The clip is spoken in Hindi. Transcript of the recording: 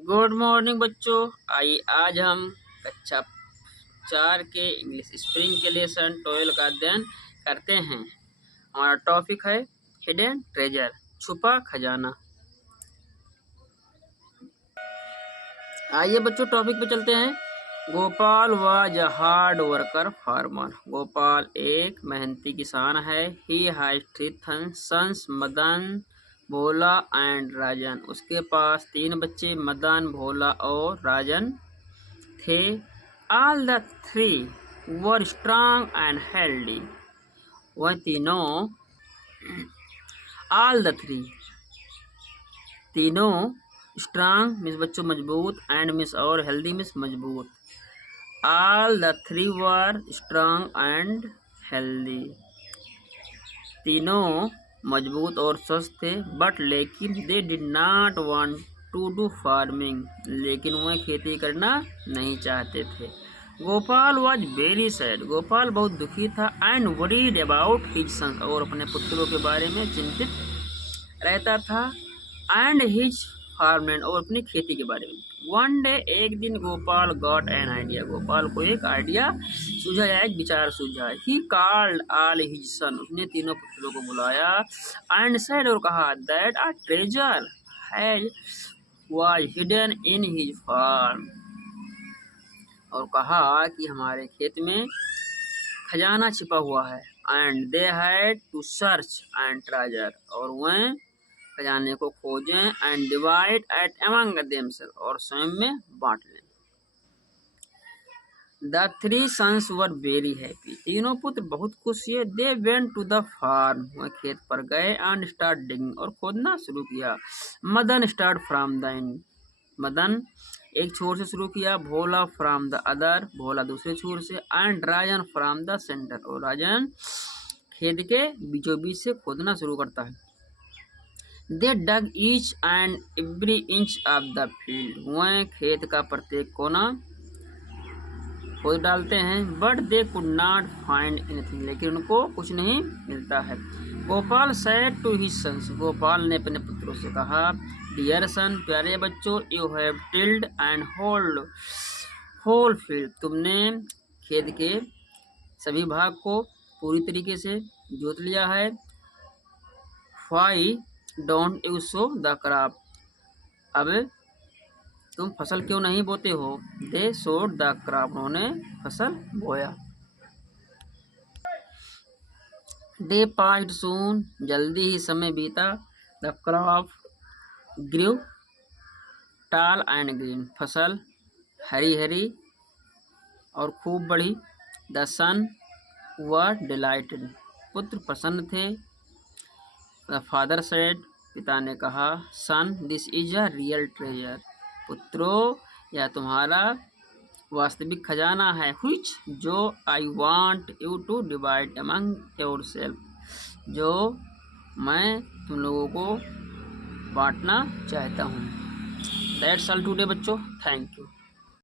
गुड मॉर्निंग बच्चों। आइए आज हम कक्षा 4 के इंग्लिश स्प्रिंग के लेसन 12 का अध्ययन करते हैं। हमारा टॉपिक है हिडन ट्रेजर, छुपा खजाना। आइए बच्चों टॉपिक पे चलते हैं। Gopal was a hard worker farmer. Gopal एक मेहनती किसान है। He has 3 sons, Madan, Bhola and Rajan. उसके पास 3 बच्चे मदन, भोला और राजन थे। All the 3 were strong and healthy. वह तीनों ऑल द 3 तीनों स्ट्रांग मीन्स बच्चों मजबूत, एंड मीन्स और हेल्दी मीन्स मजबूत। All the 3 were strong and healthy. तीनों मजबूत और स्वस्थ थे। बट लेकिन they did not want to do farming. लेकिन वह खेती करना नहीं चाहते थे। Gopal was very sad. Gopal बहुत दुखी था। And worried about his son. और अपने पुत्रों के बारे में चिंतित रहता था। And his farmland. और अपनी खेती के बारे में। वन डे एक दिन Gopal got an idea. Gopal को एक आइडिया सूझा या एक विचार सूझा। He called all his son. उसने तीनों पुत्रों को बुलाया। एंड सेड और कहा that a treasure has was hidden in his farm. और कहा कि हमारे खेत में खजाना छिपा हुआ है। And they had to search and treasure. और वह खजाने को खोजें। And divide it among themselves. और स्वयं में बांट लें। The 3 sons were very happy. तीनों पुत्र बहुत खुश हुए। They went to the farm. वह खेत पर गए। And start digging. और खोदना शुरू किया। Madan start from the end. Madan एक छोर से शुरू किया। Bhola from the other. Bhola दूसरे छोर से। And Rajan from the centre. और राजन खेत के बीचों बीच से खोदना शुरू करता है। They dug each and every inch of the field. वह खेत का प्रत्येक कोना खोद डालते हैं। But they could not find anything. लेकिन उनको कुछ नहीं मिलता है। Gopal said to his sons. गोपाल ने अपने पुत्रों से कहा डियर सन, प्यारे बच्चों, you have tilled and whole field. तुमने खेत के सभी भाग को पूरी तरीके से जोत लिया है। Why don't you so the crop. अब तुम फसल क्यों नहीं बोते हो। दे सोड द क्रॉप। उन्होंने फसल बोया। डे पास्ड सून। जल्दी ही समय बीता। द क्रॉप ग्रू टाल एंड ग्रीन। फसल हरी हरी और खूब बढ़ी। The son were delighted. पुत्र प्रसन्न थे। The father said. पिता ने कहा son this is a real treasure. पुत्रों यह तुम्हारा वास्तविक खजाना है। व्हिच जो I want you to divide among yourself. जो मैं तुम लोगों को बांटना चाहता हूँ। दैट्स ऑल टुडे बच्चों। Thank you.